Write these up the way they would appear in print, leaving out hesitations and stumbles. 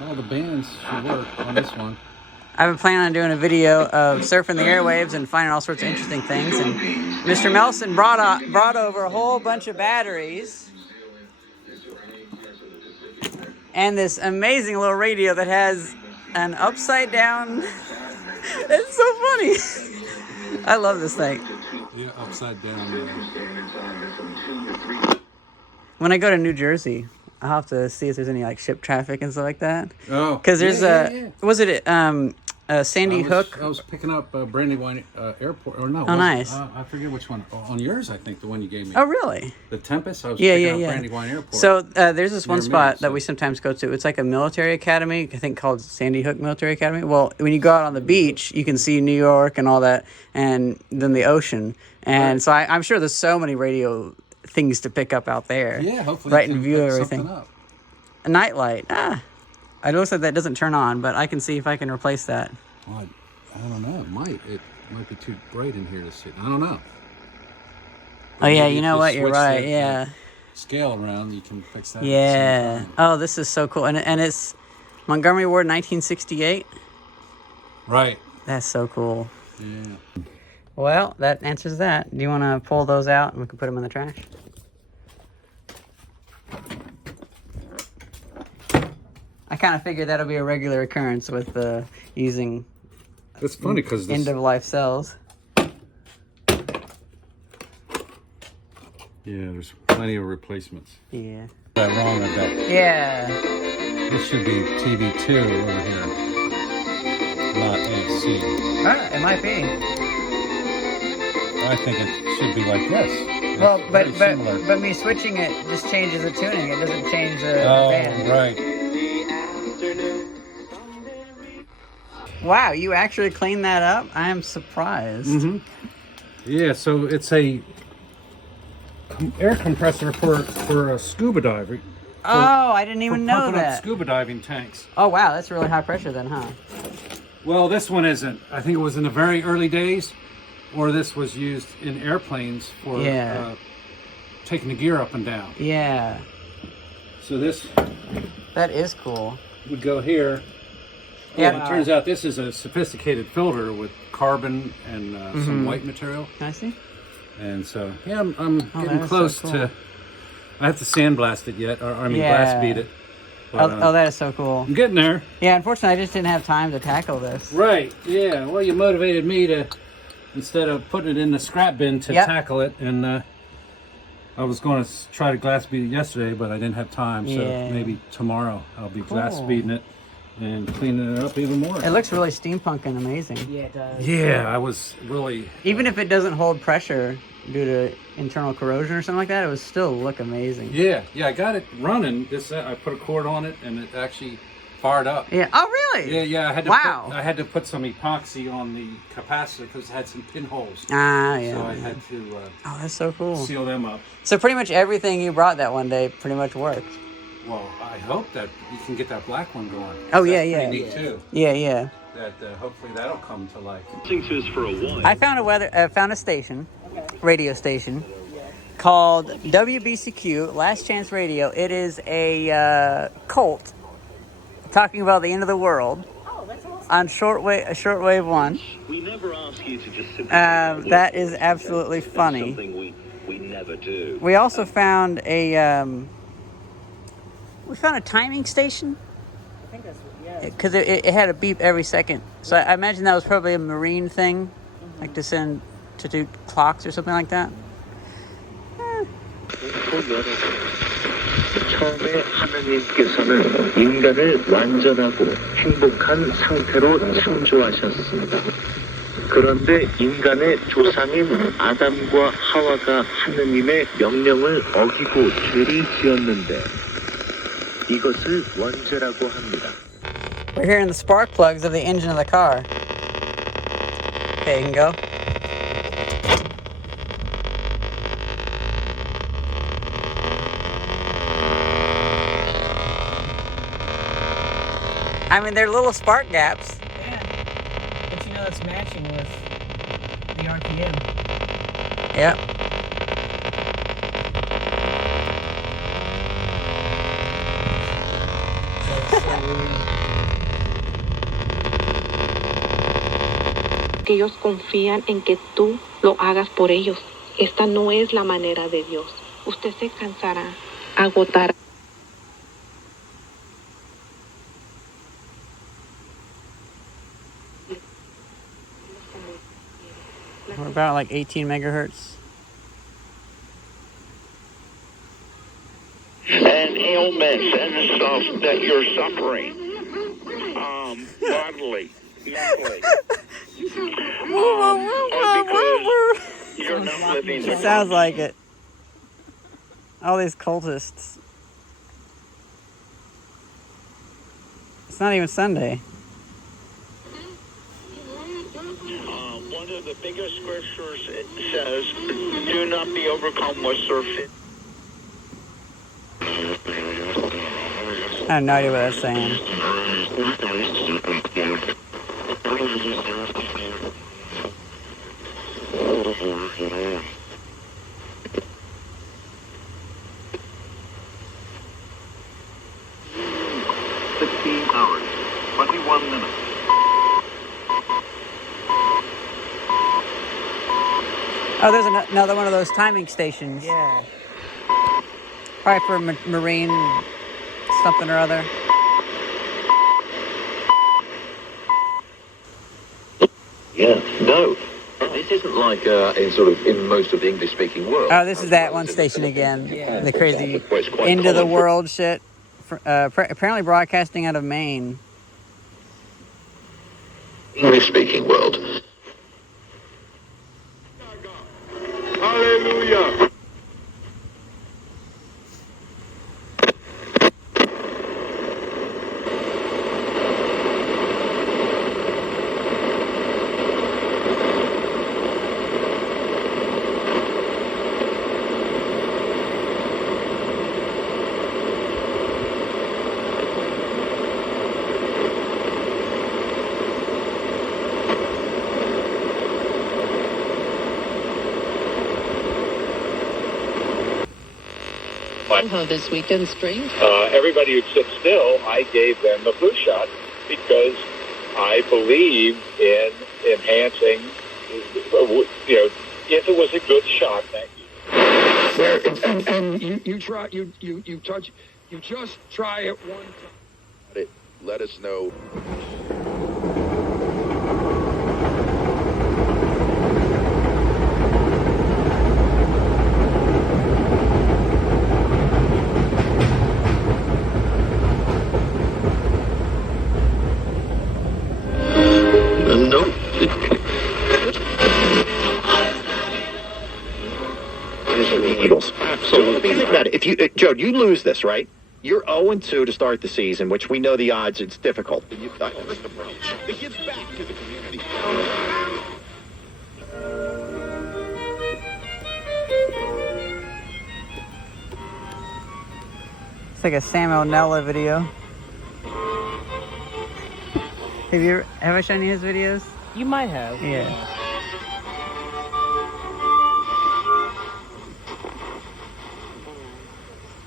All the bands should work on this one. I've been planning on doing a video of surfing the airwaves and finding all sorts of interesting things. And Mr. Melson brought over a whole bunch of batteries and this amazing little radio that has an upside down. It's so funny. I love this thing. Yeah, upside down. When I go to New Jersey, I'll have to see if there's any like ship traffic and stuff like that. Oh, because there's was it Sandy Hook? I was picking up Brandywine Airport, or no? Oh, nice. I forget which one. On yours, I think the one you gave me. Oh, really? The Tempest. I was picking up Brandywine Airport. So there's this one spot that so. we sometimes go to. It's like a military academy, I think called Sandy Hook Military Academy. Well, when you go out on the beach, you can see New York and all that, and then the ocean. And so I'm sure there's so many radio things to pick up out there. Yeah, hopefully. Right in view of everything. A nightlight. It looks like that doesn't turn on, but I can see if I can replace that. Well, I don't know. It might be too bright in here to see. I don't know. Oh yeah, you know what? You're right. Yeah. Scale around, you can fix that. Yeah. Oh, this is so cool, and it's Montgomery Ward, 1968. Right. That's so cool. Yeah. Well, that answers that. Do you want to pull those out and we can put them in the trash? I kind of figured that'll be a regular occurrence with using. It's funny because end of life cells. Yeah, there's plenty of replacements. Yeah. That wrong, I bet. Yeah. This should be TV2 over here, not AC. It might be. I think it should be like this. Well, but me switching it just changes the tuning. It doesn't change the band. Right. Wow, you actually cleaned that up? I am surprised. Mm-hmm. Yeah, so it's a air compressor for a scuba diver. I didn't even know pumping that. Up scuba diving tanks. Oh wow, that's really high pressure then, huh? Well, this one isn't. I think it was in the very early days, or this was used in airplanes for taking the gear up and down. Yeah. So this. That is cool. Would go here. Yeah. Well, it turns out this is a sophisticated filter with carbon and some white material. I see. And so, yeah, I'm getting close to. I have to sandblast it yet, or blast beat it. But, that is so cool. I'm getting there. Yeah, unfortunately, I just didn't have time to tackle this. Right. Yeah. Well, you motivated me to, instead of putting it in the scrap bin, to tackle it, and I was going to try to glass beat it yesterday, but I didn't have time. So maybe tomorrow I'll be glass beating it and cleaning it up even more. It looks really steampunk and amazing. Yeah, it does. Yeah, I was really. Even if it doesn't hold pressure due to internal corrosion or something like that, it would still look amazing. Yeah, I got it running. I put a cord on it, and it actually fired up. Yeah. Oh, really? Yeah. I had to. Wow. I had to put some epoxy on the capacitor because it had some pinholes. Ah, yeah. So I had to. Oh, that's so cool. Seal them up. So pretty much everything you brought that one day pretty much worked. Well, I hope that you can get that black one going. Oh, That's yeah. pretty neat too. Yeah. That hopefully that'll come to life. I found a station, radio station, called WBCQ Last Chance Radio. It is a cult talking about the end of the world. Oh, that's awesome. On shortwave 1. We never ask you to just simply that is absolutely funny. Something we never do. We also found a timing station. I think that's Because it had a beep every second. So I imagine that was probably a marine thing, like to do clocks or something like that. 처음에 하나님께서는 인간을 완전하고 행복한 상태로 창조하셨습니다. 그런데 인간의 조상인 아담과 하와가 하느님의 명령을 어기고 죄를 지었는데 이것을 원죄라고 합니다. We're hearing the spark plugs of the engine of the car. Okay, you can go. I mean, they're little spark gaps. Yeah. But you know it's matching with the RPM. Yep. Que ellos confían en que tú lo hagas por ellos. Esta no es la manera de Dios. Usted se cansará, agotará. We're about like 18 megahertz. And ailments and stuff that you're suffering, bodily, mentally, because you're not living the Sounds like it. All these cultists. It's not even Sunday. One of the biggest scriptures, it says, do not be overcome with surfeit. I have no idea what that's saying. Hours, 21 minutes. Oh, there's another one of those timing stations. Yeah. Probably for marine something or other. Yeah, no. This isn't like in most of the English-speaking world. Oh, this is that one station again. Yeah. The crazy Where it's quite end of the common. world shit. Apparently broadcasting out of Maine. English-speaking world. Hallelujah. How this weekend strange? Everybody who'd sit still, I gave them the flu shot because I believe in enhancing, if it was a good shot, thank you. And you try, you touch, you just try it one time. Let us know. No. Eagles. So think about it. If you, Joe, you lose this, right? You're 0-2 to start the season, which we know the odds. It's difficult. It gives back to the community. It's like a Samuel Nella video. Have I shown you his videos? You might have. Yeah.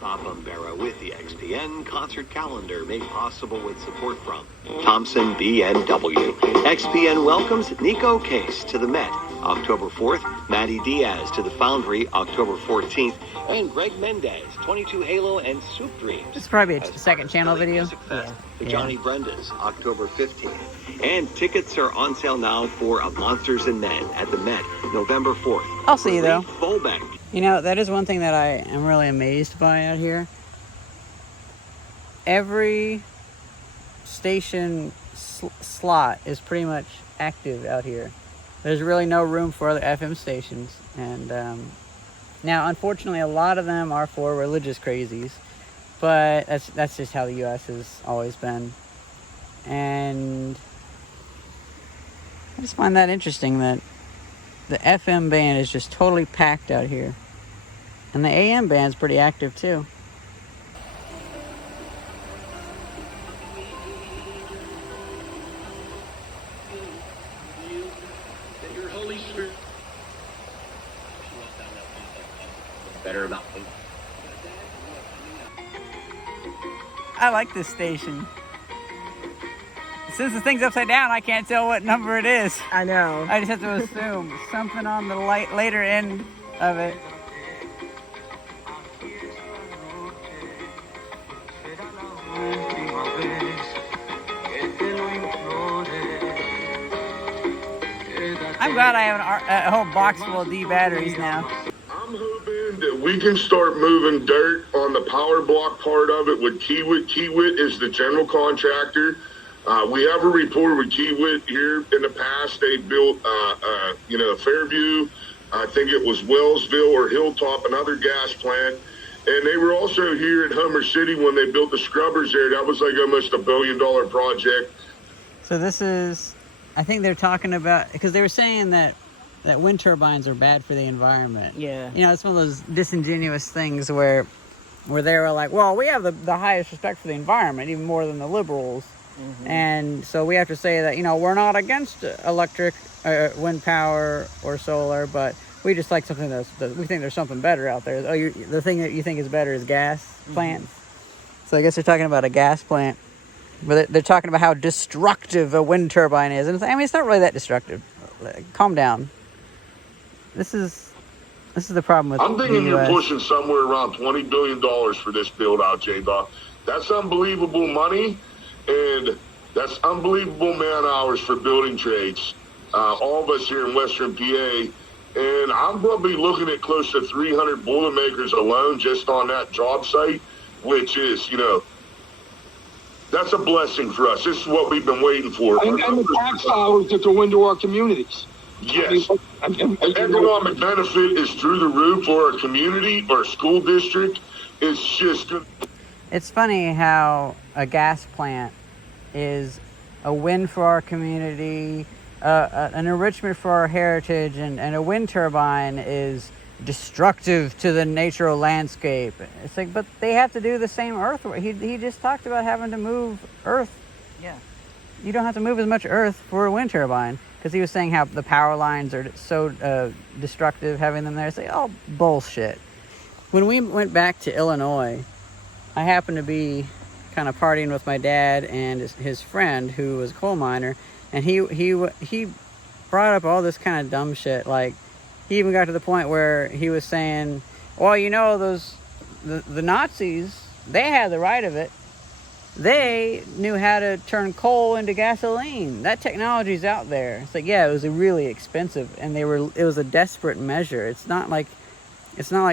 Bob Umbera with the XPN concert calendar made possible with support from Thompson BMW. XPN welcomes Nico Case to the Met October 4th, Matty Diaz to the Foundry October 14th, and Greg Mendez, 22 Halo and Soup Dreams. This is probably a second channel video. Music Fest, the Johnny Brendas October 15th. And tickets are on sale now for A Monsters and Men at the Met November 4th. I'll see you though. Bowbank. You know, that is one thing that I am really amazed by out here. Every station slot is pretty much active out here. There's really no room for other FM stations. And now, unfortunately, a lot of them are for religious crazies. But that's just how the U.S. has always been. And I just find that interesting that the FM band is just totally packed out here. And the AM band's pretty active too. I like this station. Since the thing's upside down, I can't tell what number it is. I know. I just have to assume something on the later end of it. I'm glad I have a whole box full of D batteries now. I'm hoping that we can start moving dirt on the power block part of it with Kiewit. Kiewit is the general contractor. We have a report with Kiewit here in the past. They built, Fairview. I think it was Wellsville or Hilltop, another gas plant. And they were also here at Homer City when they built the scrubbers there. That was like almost $1 billion project. So this is, I think they're talking about, because they were saying that wind turbines are bad for the environment. Yeah. You know, it's one of those disingenuous things where they were like, well, we have the highest respect for the environment, even more than the liberals. Mm-hmm. And so we have to say that, you know, we're not against electric, wind power or solar, but we just like something we think there's something better out there. Oh, the thing that you think is better is gas plants. Mm-hmm. So I guess they're talking about a gas plant. But they're talking about how destructive a wind turbine is. And it's not really that destructive. Calm down. This is the problem with I'm thinking the US. You're pushing somewhere around $20 billion for this build out, J-Dog. That's unbelievable money, and that's unbelievable man hours for building trades. All of us here in Western PA, and I'm probably looking at close to 300 Boilermakers alone just on that job site, which is, you know, that's a blessing for us. This is what we've been waiting for. And the tax dollars that go into our communities. Yes. Economic benefit is through the roof for our community, our school district. It's just good. It's funny how a gas plant is a win for our community, an enrichment for our heritage, and a wind turbine is destructive to the natural landscape. It's like, but they have to do the same earth work. He just talked about having to move earth. Yeah. You don't have to move as much earth for a wind turbine, because he was saying how the power lines are so destructive having them there. It's like, oh, bullshit. When we went back to Illinois, I happened to be kind of partying with my dad and his friend who was a coal miner, and he brought up all this kind of dumb shit. Like, he even got to the point where he was saying, well, you know, the Nazis, they had the right of it. They knew how to turn coal into gasoline. That technology's out there. It's like, yeah, it was really expensive, and it was a desperate measure. It's not like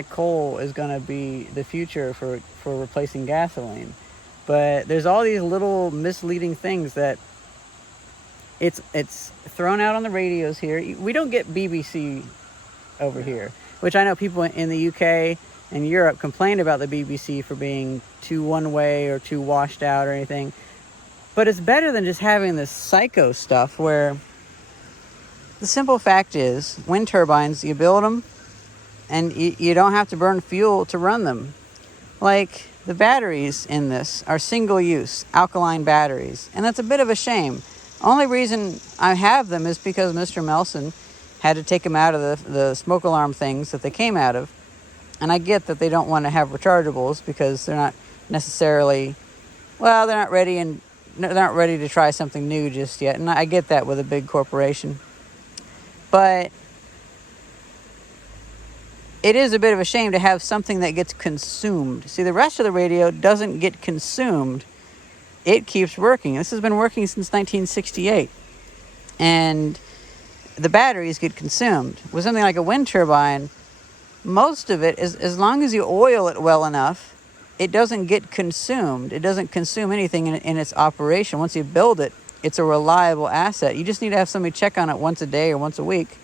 coal is going to be the future for replacing gasoline. But there's all these little misleading things that it's thrown out on the radios here. We don't get BBC over here, which I know people in the UK and Europe complain about the BBC for being too one-way or too washed out or anything. But it's better than just having this psycho stuff where the simple fact is, wind turbines, you build them and you don't have to burn fuel to run them. Like, the batteries in this are single-use alkaline batteries, and that's a bit of a shame. Only reason I have them is because Mr. Melson had to take them out of the smoke alarm things that they came out of. And I get that they don't want to have rechargeables because they're not necessarily, well, they're not ready to try something new just yet. And I get that with a big corporation. But it is a bit of a shame to have something that gets consumed. See, the rest of the radio doesn't get consumed. It keeps working. This has been working since 1968. And the batteries get consumed. With something like a wind turbine, most of it is, as long as you oil it well enough, it doesn't get consumed. It doesn't consume anything in its operation. Once you build it, it's a reliable asset. You just need to have somebody check on it once a day or once a week.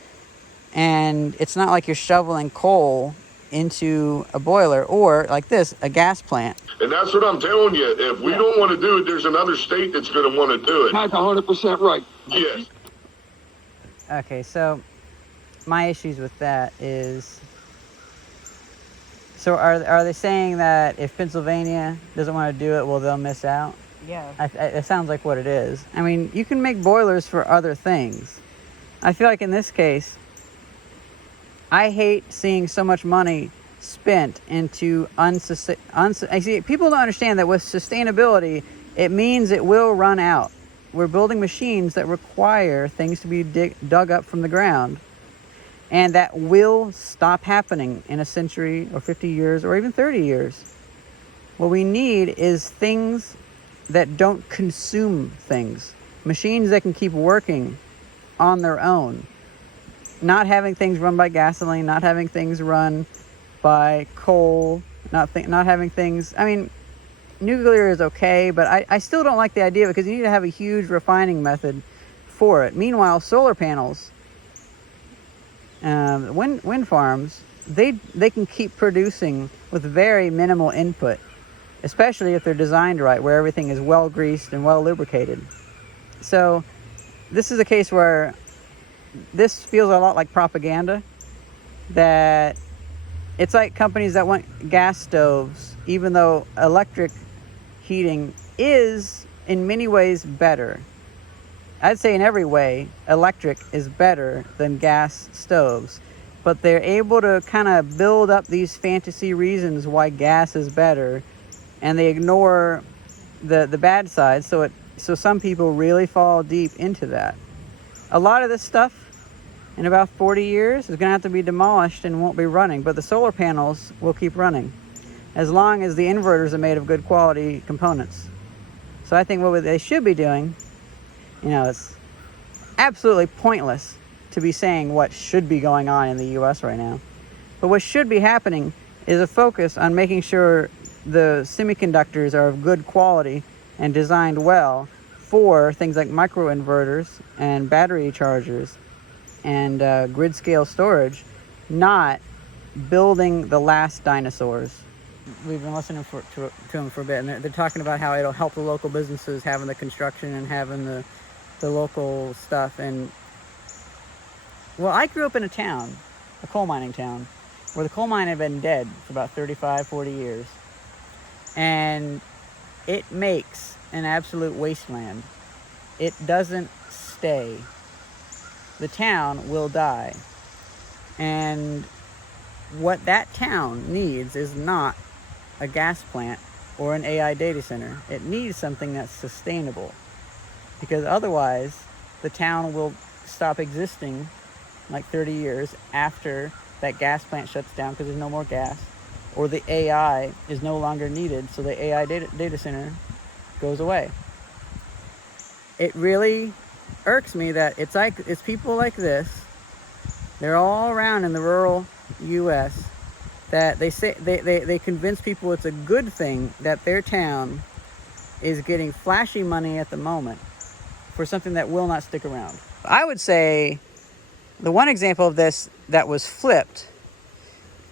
And it's not like you're shoveling coal into a boiler or, like this, a gas plant. And that's what I'm telling you. If we don't want to do it, there's another state that's going to want to do it. That's 100% right. Yes. Okay, so my issues with that is, so are they saying that if Pennsylvania doesn't want to do it, well, they'll miss out? Yeah. It sounds like what it is. I mean, you can make boilers for other things. I feel like in this case, I hate seeing so much money spent into I see, people don't understand that with sustainability, it means it will run out. we're building machines that require things to be dug up from the ground, and that will stop happening in a century or 50 years or even 30 years. What we need is things that don't consume things. Machines that can keep working on their own. Not having things run by gasoline, not having things run by coal, not having things... I mean, nuclear is okay, but I still don't like the idea because you need to have a huge refining method for it. Meanwhile, solar panels, wind farms, they can keep producing with very minimal input, especially if they're designed right, where everything is well greased and well lubricated. So this is a case where this feels a lot like propaganda, that it's like companies that want gas stoves, even though electric heating is in many ways better. I'd say in every way, electric is better than gas stoves. But they're able to kind of build up these fantasy reasons why gas is better, and they ignore the bad side, so some people really fall deep into that. A lot of this stuff in about 40 years is going to have to be demolished and won't be running, but the solar panels will keep running as long as the inverters are made of good quality components. So I think what they should be doing, it's absolutely pointless to be saying what should be going on in the US right now. But what should be happening is a focus on making sure the semiconductors are of good quality and designed well for things like microinverters and battery chargers and grid scale storage, not building the last dinosaurs. We've been listening to them for a bit, and they're talking about how it'll help the local businesses having the construction and having the local stuff. And well, I grew up in a town, a coal mining town, where the coal mine had been dead for about 35, 40 years. And it makes an absolute wasteland. It doesn't stay. The town will die. And what that town needs is not a gas plant or an AI data center. It needs something that's sustainable. Because otherwise, the town will stop existing like 30 years after that gas plant shuts down because there's no more gas, or the AI is no longer needed, so the AI data center goes away. It really irks me that it's people like this, they're all around in the rural US, that they say they convince people it's a good thing that their town is getting flashy money at the moment for something that will not stick around. I would say the one example of this that was flipped,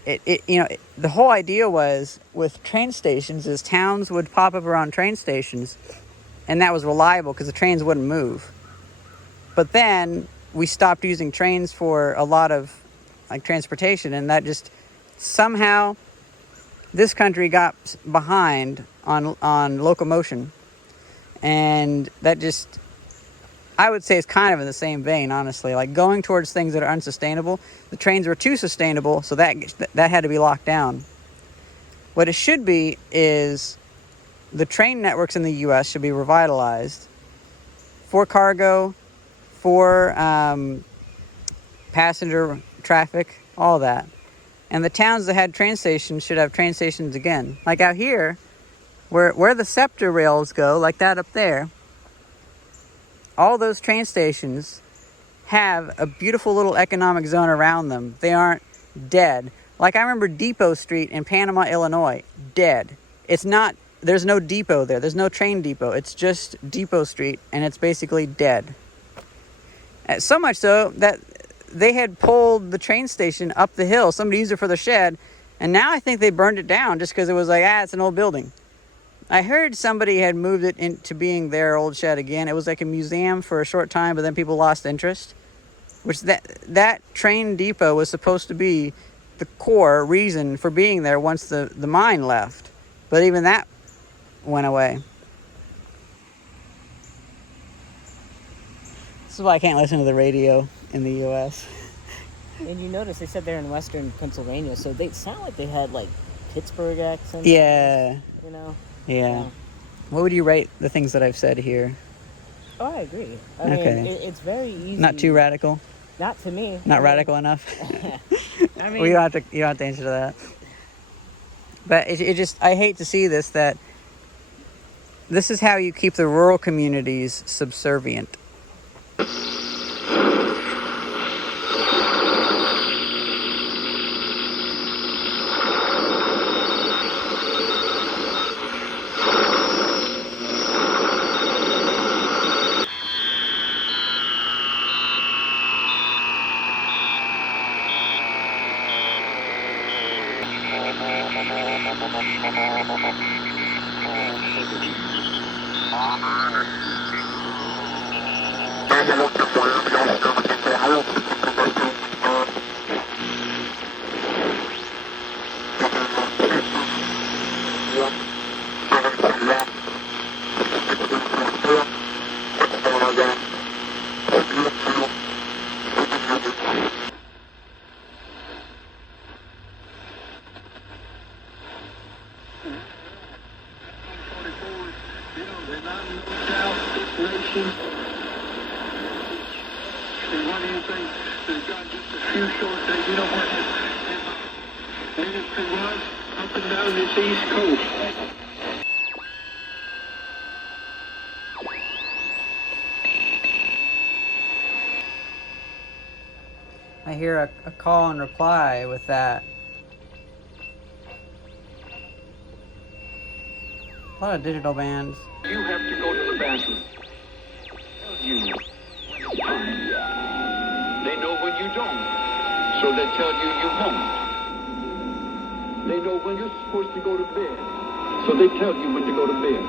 the whole idea was with train stations is towns would pop up around train stations, and that was reliable because the trains wouldn't move. But then we stopped using trains for a lot of transportation, and that just somehow this country got behind on locomotion, and that just, I would say, it's kind of in the same vein, honestly. Like going towards things that are unsustainable. The trains were too sustainable, so that had to be locked down. What it should be is the train networks in the U.S. should be revitalized for cargo, for passenger traffic, all that. And the towns that had train stations should have train stations again. Like out here, where the scepter rails go, like that up there, all those train stations have a beautiful little economic zone around them. They aren't dead. Like I remember Depot Street in Panama, Illinois, dead. There's no depot there. There's no train depot. It's just Depot Street, and it's basically dead. So much so that they had pulled the train station up the hill. Somebody used it for their shed, and now I think they burned it down just because it was like, it's an old building. I heard somebody had moved it into being their old shed again. It was like a museum for a short time, but then people lost interest. Which that train depot was supposed to be the core reason for being there once the mine left. But even that went away. This is why I can't listen to the radio in the U.S. And you notice they said they're in western Pennsylvania, so they sound like they had like Pittsburgh accents. Yeah. You know? Yeah. What would you rate the things that I've said here? Oh, I agree. I Okay. mean, it's very easy. Not too radical. Not to me. Not radical enough. I mean, well, you don't have to answer to that. But it just, I hate to see this, that this is how you keep the rural communities subservient. I hear a call and reply with that. A lot of digital bands. You have to go to the bathroom. You when it's time. They know when you don't, so they tell you you won't. They know when you're supposed to go to bed, so they tell you when to go to bed.